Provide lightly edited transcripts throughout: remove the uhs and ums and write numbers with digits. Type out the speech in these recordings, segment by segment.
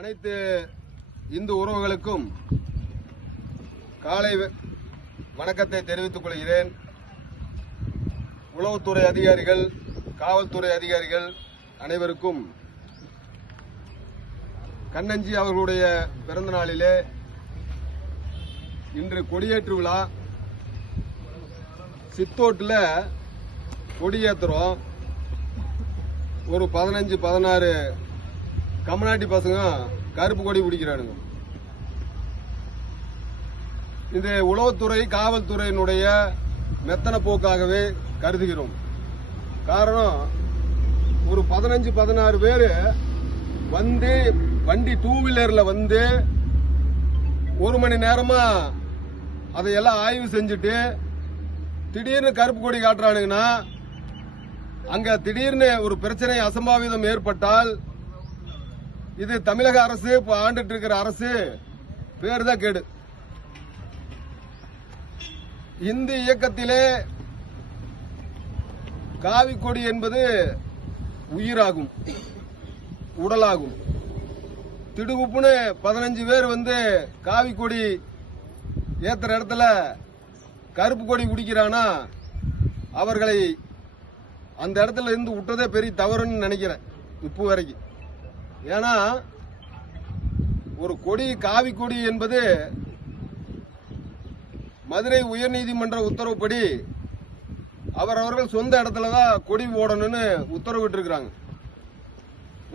அனைத்து இந்து உறவுகளுக்கும் காலை வணக்கத்தை தெரிவித்துக் கொள்கிறேன். உளவுத்துறை அதிகாரிகள், காவல்துறை அதிகாரிகள் அனைவருக்கும் கண்ணஞ்சி அவர்களுடைய பிறந்த நாளிலே இன்று கொடியேற்று விழா. சித்தோட்டில் கொடியேற்றுறோம். ஒரு 15-16 கமநாட்டி பசங்க கருப்பு கொடி பிடிக்கிறானுங்க. இந்த உளவுத்துறை காவல்துறையினுடைய மெத்தன போக்காகவே கருதுகிறோம். காரணம், ஒரு 15-16 பேர் வந்து வண்டி 2 வீலர்ல வந்து 1 மணி நேரமா அதையெல்லாம் ஆய்வு செஞ்சுட்டு திடீர்னு கருப்பு கொடி காட்டுறானுங்கன்னா, அங்க திடீர்னு ஒரு பிரச்சனை அசம்பாவிதம் ஏற்பட்டால் இது தமிழக அரசு, இப்ப ஆண்டுட்டு இருக்கிற அரசு பேர் தான் கேடு. இந்து இயக்கத்திலே காவி கொடி என்பது உயிராகும், உடலாகும். திடுகுப்புன்னு 15 பேர் வந்து காவி கொடி ஏத்துற இடத்துல கருப்பு கொடி பிடிக்கிறானா, அவர்களை அந்த இடத்துல இருந்து விட்டதே பெரிய தவறுன்னு நினைக்கிறேன் இப்போ வரைக்கும். ஏன்னா, ஒரு கொடி, காவி கொடி என்பது மதுரை உயர்நீதிமன்ற உத்தரவுப்படி அவரவர்கள் சொந்த இடத்துல தான் கொடி போடணும்னு உத்தரவிட்டு இருக்கிறாங்க.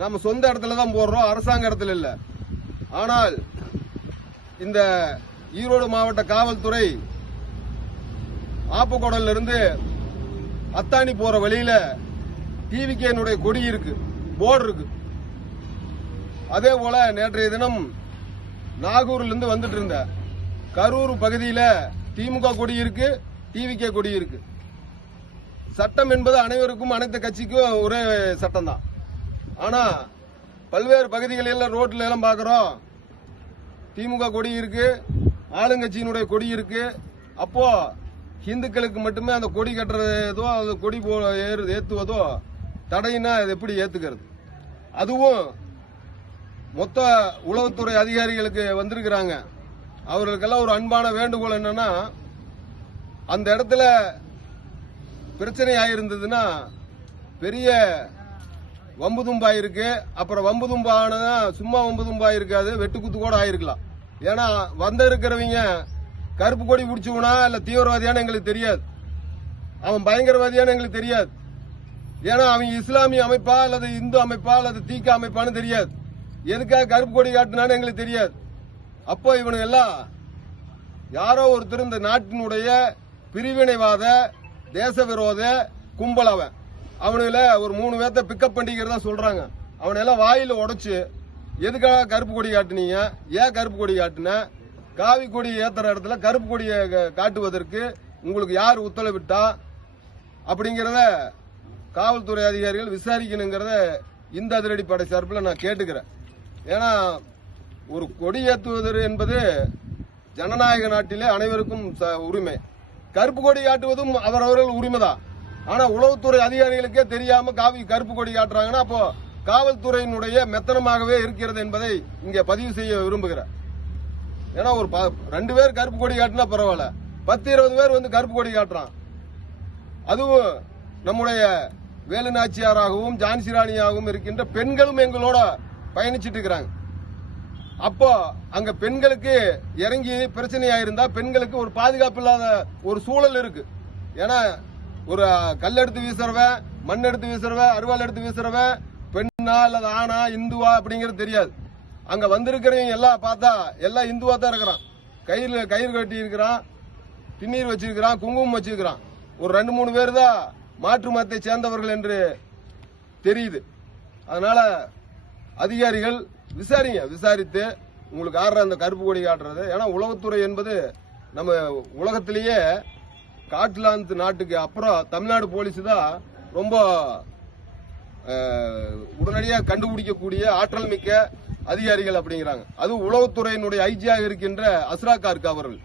நம்ம சொந்த இடத்துல தான் போடுறோம், அரசாங்க இடத்துல இல்ல. ஆனால் இந்த ஈரோடு மாவட்ட காவல்துறை ஆப்பக்கோடல்ல இருந்து அத்தானி போற வழியில டிவிகேனுடைய கொடி இருக்கு, போர்டு இருக்கு. அதே போல நேற்றைய தினம் நாகூர்ல இருந்து வந்துட்டு இருந்த கரூர் பகுதியில திமுக கொடி இருக்கு, டிவிகே கொடி இருக்கு. சட்டம் என்பது அனைவருக்கும், அனைத்து கட்சிக்கும் ஒரே சட்டம் தான். ஆனா பல்வேறு பகுதிகளில் ரோட்ல எல்லாம் பாக்குறோம், திமுக கொடி இருக்கு, ஆளுங்கட்சியினுடைய கொடி இருக்கு. அப்போ இந்துக்களுக்கு மட்டுமே அந்த கொடி கட்டுறதோ, அந்த கொடி ஏத்துவதோ தடையினா அது எப்படி ஏத்துக்கிறது? அதுவும் மொத்த உளவுத்துறை அதிகாரிகளுக்கு வந்திருக்கிறாங்க. அவர்களுக்கெல்லாம் ஒரு அன்பான வேண்டுகோள் என்னன்னா, அந்த இடத்துல பிரச்சனை ஆயிருந்ததுன்னா பெரிய வம்பு தும்பா இருக்கு. அப்புறம் வம்பு தும்பா ஆனதா சும்மா வம்பு தும்பா இருக்காது, வெட்டுக்குத்து கூட ஆயிருக்கலாம். ஏன்னா வந்த இருக்கிறவங்க கருப்பு கொடி பிடிச்சவனா இல்ல தீவிரவாதியான எங்களுக்கு தெரியாது, அவன் பயங்கரவாதியான எங்களுக்கு தெரியாது. ஏன்னா அவங்க இஸ்லாமிய அமைப்பா அல்லது இந்து அமைப்பா அல்லது தீக்க அமைப்பான்னு தெரியாது. எதுக்காக கருப்பு கொடி காட்டினான்னு எங்களுக்கு தெரியாது. அப்போ இவனுங்க எல்லாம் யாரோ ஒருத்தர் இந்த நாட்டினுடைய பிரிவினைவாத தேச விரோத கும்பல். அவனுல ஒரு 3 பேர்த்த பிக்கப் பண்ணிக்கிறதா சொல்றாங்க. அவனெல்லாம் வாயில உடைச்சு, எதுக்காக கருப்பு கொடி காட்டுனீங்க, ஏன் கருப்பு கொடி காட்டுன, காவி கொடி ஏத்துற இடத்துல கருப்பு கொடியை காட்டுவதற்கு உங்களுக்கு யார் உத்தரவிட்டா அப்படிங்கறத காவல்துறை அதிகாரிகள் விசாரிக்கணுங்கிறத இந்த அதிரடிப்படை சார்பில் நான் கேட்டுக்கிறேன். ஏன்னா, ஒரு கொடி ஏற்றுவது என்பது ஜனநாயக நாட்டிலே அனைவருக்கும் உரிமை. கருப்பு கொடி காட்டுவதும் அவரவர்கள் உரிமைதான். ஆனா உளவுத்துறை அதிகாரிகளுக்கே தெரியாம கருப்பு கொடி காட்டுறாங்கன்னா, அப்போ காவல்துறையினுடைய மெத்தனமாகவே இருக்கிறது என்பதை இங்க பதிவு செய்ய விரும்புகிறேன். ஏன்னா, ஒரு 2 பேர் கருப்பு கொடி காட்டினா பரவாயில்ல, 10-20 பேர் வந்து கருப்பு கொடி காட்டுறான். அதுவும் நம்முடைய வேலுநாச்சியாராகவும் ஜான்சி ராணியாகவும் இருக்கின்ற பெண்களும் எங்களோட பயணிச்சிட்டு இருக்கிறாங்க. அப்போ அங்க பெண்களுக்கு இறங்கி பிரச்சனையாயிருந்தா பெண்களுக்கு ஒரு பாதுகாப்பு இல்லாத ஒரு சூழல் இருக்கு. ஏன்னா, ஒரு கல் எடுத்து வீசுறவன், மண் எடுத்து வீசுறவன், அருவாள் எடுத்து வீசுறவன் பெண்ணா அல்லது ஆனா இந்துவா அப்படிங்கிறது தெரியாது. அங்க வந்திருக்கிறவங்க எல்லாம் பார்த்தா எல்லாம் இந்துவா தான் இருக்கிறான். கயிறு கட்டி இருக்கிறான், திண்ணீர் வச்சிருக்கிறான், குங்குமம் வச்சிருக்கிறான். ஒரு 2-3 பேர் தான் மாற்று மதத்தை சேர்ந்தவர்கள் என்று தெரியுது. அதனால அதிகாரிகள் விசாரித்து உங்களுக்கு ஆடுற அந்த கருப்பு கொடி காட்டுறது. ஏன்னா உளவுத்துறை என்பது நம்ம உலகத்திலேயே ஸ்காட்லாந்து நாட்டுக்கு அப்புறம் தமிழ்நாடு போலீஸ் தான் ரொம்ப உடனடியாக கண்டுபிடிக்கக்கூடிய ஆற்றல் மிக்க அதிகாரிகள் அப்படிங்கிறாங்க. அது உளவுத்துறையினுடைய ஐஜியாக இருக்கின்ற அஸ்ரா கார்க் அவர்கள்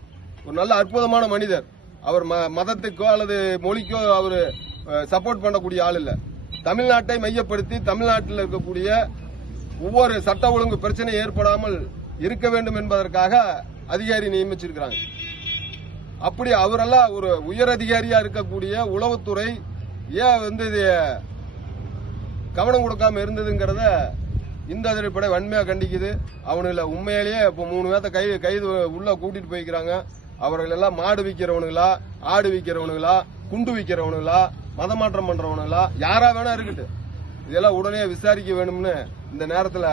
ஒரு நல்ல அற்புதமான மனிதர். அவர் மதத்துக்கோ அல்லது மொழிக்கோ அவர் சப்போர்ட் பண்ணக்கூடிய ஆள் இல்ல. தமிழ்நாட்டை மையப்படுத்தி தமிழ்நாட்டில் இருக்கக்கூடிய ஒவ்வொரு சட்ட ஒழுங்கு பிரச்சனை ஏற்படாமல் இருக்க வேண்டும் என்பதற்காக அதிகாரி நியமிச்சிருக்கிறாங்க. அப்படி அவரெல்லாம் ஒரு உயர் அதிகாரியா இருக்கக்கூடிய உளவுத்துறை ஏன் இது கவனம் கொடுக்காம இருந்ததுங்கிறத இந்த அதிரப்படை வன்மையா கண்டிக்குது. அவனுல உண்மையிலேயே இப்ப 3 பேர்த்த கைது உள்ள கூட்டிட்டு போய்க்கிறாங்க. அவர்கள் எல்லாம் மாடு விற்கிறவனுங்களா, ஆடு விற்கிறவனுங்களா, குண்டு விற்கிறவனுங்களா, மதமாற்றம் பண்றவனுங்களா, யாரா வேணா இருக்கட்டும், இதெல்லாம் உடனே விசாரிக்க வேணும்னு இந்த நேரத்தில்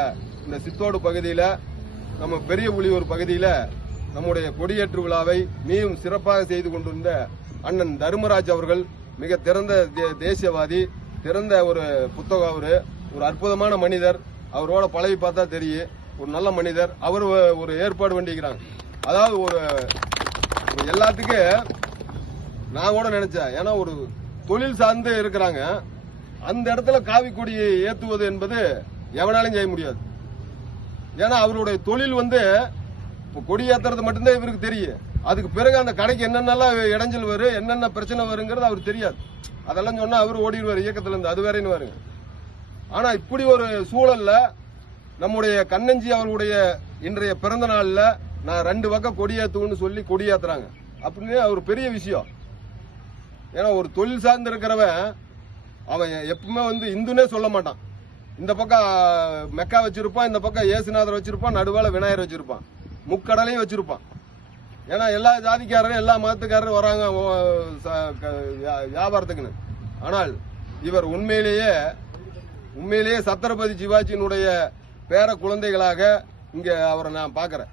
இந்த சித்தோடு பகுதியில் நம்ம பெரிய புலியூர் பகுதியில் நம்முடைய கொடியேற்று விழாவை மிகவும் சிறப்பாக செய்து கொண்டிருந்த அண்ணன் தர்மராஜ் அவர்கள் மிக திறந்த தேசியவாதி, திறந்த ஒரு புத்தகம், அவரு ஒரு அற்புதமான மனிதர். அவரோட பழகி பார்த்தா தெரியும், ஒரு நல்ல மனிதர். அவர் ஒரு ஏற்பாடு பண்ணிக்கிறாங்க. அதாவது ஒரு எல்லாத்துக்கும் நான் கூட நினைச்சேன், ஏன்னா ஒரு தொழில் சார்ந்து இருக்கிறாங்க, அந்த இடத்துல காவி கொடியை ஏத்துவது என்பது எவனாலும் செய்ய முடியாது. ஏன்னா அவருடைய தொழில் கொடி ஏத்துறது மட்டும்தான் இவருக்கு தெரியும். அதுக்கு பிறகு அந்த கடைக்கு என்னென்னலாம் இடைஞ்சல் வரும், என்னென்ன பிரச்சனை வருங்கிறது அவருக்கு தெரியாது. அதெல்லாம் சொன்னா அவர் ஓடிடுவார் இயக்கத்துல இருந்து, அது வேறன்னு வருங்க. ஆனா இப்படி ஒரு சூழல்ல நம்முடைய கண்ணஞ்சி அவர்களுடைய இன்றைய பிறந்த நாள்ல நான் 2 பக்கம் கொடியேத்துன்னு சொல்லி கொடியேத்துறாங்க அப்படின்னு ஒரு பெரிய விஷயம். ஏன்னா ஒரு தொழில் சார்ந்து இருக்கிறவன் அவன் எப்பவுமே இந்துனே சொல்ல மாட்டான். இந்த பக்கம் மெக்கா வச்சிருப்பான், இந்த பக்கம் ஏசுநாதர் வச்சிருப்பான், நடுவால விநாயகர் வச்சிருப்பான், முக்கடலையும் வச்சிருப்பான். ஏன்னா எல்லா ஜாதிக்காரரும் எல்லா மதத்துக்காரரும் வராங்க வியாபாரத்துக்குன்னு. ஆனால் இவர் உண்மையிலேயே சத்ரபதி சிவாஜியினுடைய பேர குழந்தைகளாக இங்க அவரை நான் பாக்குறேன்.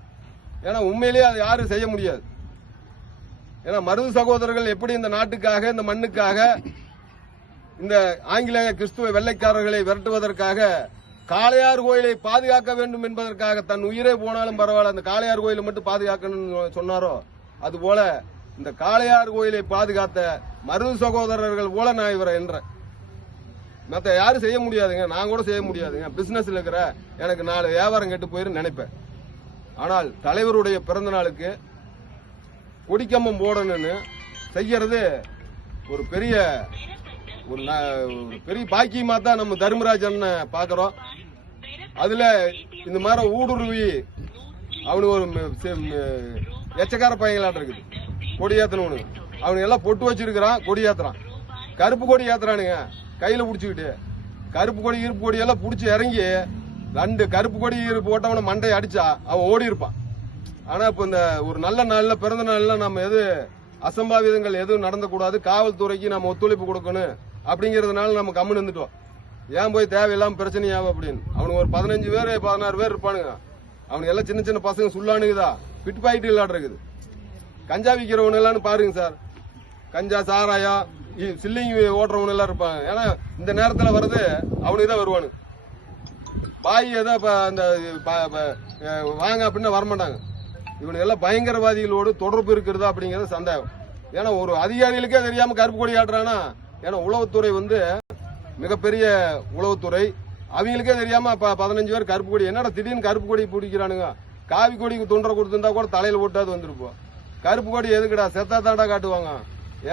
ஏன்னா உண்மையிலேயே அதை யாரும் செய்ய முடியாது. ஏன்னா மருது சகோதரர்கள் எப்படி இந்த நாட்டுக்காக, இந்த மண்ணுக்காக, இந்த ஆங்கிலேய கிறிஸ்துவ வெள்ளைக்காரர்களை விரட்டுவதற்காக காளையார் கோயிலை பாதுகாக்க வேண்டும் என்பதற்காக தன் உயிரே போனாலும் பரவாயில்ல அந்த காளையார் கோயிலை மட்டும் பாதுகாக்கணும்னு சொன்னாரோ, அதுபோல இந்த காளையார் கோயிலை பாதுகாத்த மருது சகோதரர்கள் போல நான் இவரை என்றேன். மற்ற யாரும் செய்ய முடியாதுங்க, நான் கூட செய்ய முடியாதுங்க. பிசினஸ்ல இருக்கிற எனக்கு 4 வியாபாரம் கெட்டு போயிரு நினைப்பேன். ஆனால் தலைவருடைய பிறந்த நாளுக்கு கொடிக்கம்பம் போடணும்னு செய்யறது ஒரு பெரிய பாக்கியமா தான் நம்ம தர்மராஜ் அண்ணன் பாக்குறோம். அதுல இந்த மாதிரி ஊடுருவி அவனுக்கு ஒரு எச்சக்கார பையங்களாட்ட இருக்குது கொடியேத்தனவனு. அவனுக்கு எல்லாம் பொட்டு வச்சிருக்கிறான், கொடி ஏத்துறான், கருப்பு கொடி ஏத்துறானுங்க கையில புடிச்சுக்கிட்டு. கருப்பு கொடி இருப்பு கொடி எல்லாம் புடிச்சு இறங்கி 2 கருப்பு கொடி போட்டவன மண்டையை அடிச்சா அவன் ஓடி இருப்பான். ஆனா இப்ப இந்த ஒரு நல்ல நாள்ல, பிறந்த நாள்ல நம்ம அசம்பாவிதங்கள் எதுவும் நடந்தக்கூடாது, காவல்துறைக்கு நம்ம ஒத்துழைப்பு கொடுக்கணும் அப்படிங்கறதுனால நம்ம கம்முன்னு இருந்துட்டோம். ஏன் போய் தேவையில்லாம பிரச்சனையாகும் அப்படின்னு. அவனுக்கு ஒரு 15 பேர் 16 பேர் இருப்பானுங்க. அவனுக்கு எல்லாம் சின்ன சின்ன பசங்க சுல்லானுக்குதா, பிட் பாக்கெட் விளையாடு இருக்குது. கஞ்சா விற்கிறவனு எல்லாம் பாருங்க சார், கஞ்சா சாராயா சில்லிங் ஓட்டுறவனு எல்லாம் இருப்பாங்க. ஏன்னா இந்த நேரத்துல வர்றது அவனுக்கு தான் வருவானு. பாய் ஏதோ அந்த வாங்க அப்படின்னு வரமாட்டாங்க. இவனுக்கு எல்லாம் பயங்கரவாதிகளோடு தொடர்பு இருக்கிறதா அப்படிங்கறது சந்தேகம். ஏன்னா ஒரு அதிகாரிகளுக்கே தெரியாம கருப்பு கொடி ஆட்டுறானா. ஏன்னா உளவுத்துறை மிகப்பெரிய உளவுத்துறை, அவங்களுக்கே தெரியாம 15 பேர் கருப்பு கொடி. என்னடா திடீர்னு கருப்பு கொடி பிடிக்கிறானுங்க, காவி கொடிக்கு தொண்டரை கொடுத்திருந்தா கூட தலையில போட்டாது வந்திருப்போம். கருப்பு கொடி எதுக்குடா, செத்தா தாண்டா காட்டுவாங்க,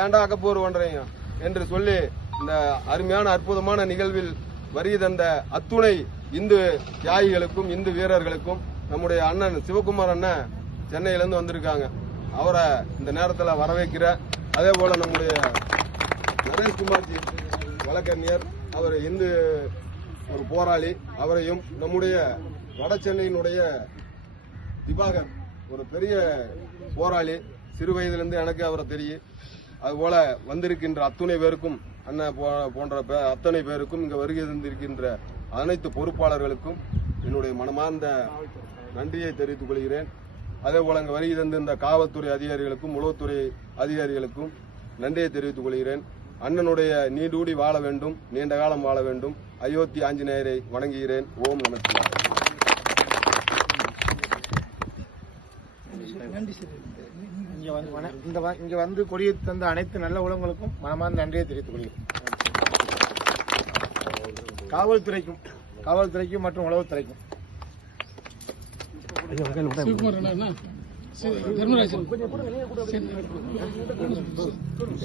ஏன்டா அக்கப்போர் பண்றீங்க என்று சொல்லி இந்த அருமையான அற்புதமான நிகழ்வில் வருகை தந்த அத்துணை இந்து தியாகிகளுக்கும் இந்து வீரர்களுக்கும் நம்முடைய அண்ணன் சிவகுமார் அண்ணன் சென்னையிலிருந்து வந்திருக்காங்க. அவரை இந்த நேரத்தில் வரவேற்கிற. அதே போல நம்முடைய நரேஷ்குமார்ஜி வழக்கறிஞர், அவர் இந்து ஒரு போராளி, அவரையும் நம்முடைய வட சென்னையினுடைய திவாகர் ஒரு பெரிய போராளி, சிறு வயதிலிருந்து எனக்கு அவரை தெரியும். அதுபோல வந்திருக்கின்ற அத்துணை பேருக்கும், அண்ணன் போன்ற அத்தனை பேருக்கும், இங்க வருகை தந்திருக்கின்ற அனைத்து பொறுப்பாளர்களுக்கும் என்னுடைய மனமார்ந்த நன்றியை தெரிவித்துக் கொள்கிறேன். அதே போல இங்க வருகை தந்த இந்த காவல்துறை அதிகாரிகளுக்கும் உளவுத்துறை அதிகாரிகளுக்கும் நன்றியை தெரிவித்துக் கொள்கிறேன். அண்ணனுடைய நீடூடி வாழ வேண்டும், நீண்ட காலம் வாழ வேண்டும். அயோத்தி ஆஞ்சநேயரை வணங்குகிறேன். ஓம் நமச்சிவாய. இங்க வந்து கொடியை தந்த அனைத்து நல்ல உலகங்களுக்கும் மனமார்ந்த நன்றியை தெரிவித்துக் கொள்கிறேன். காவல்துறைக்கும் மற்றும் உளவுத்துறைக்கும்.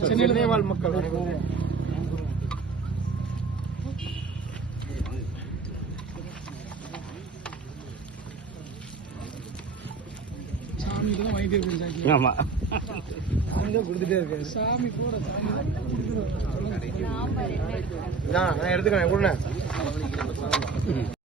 சென்னை வாழ் மக்கள் ஆமா கொடுத்துட்டே இருக்காரு நான் எடுத்துக்கிறேன் கொடுங்க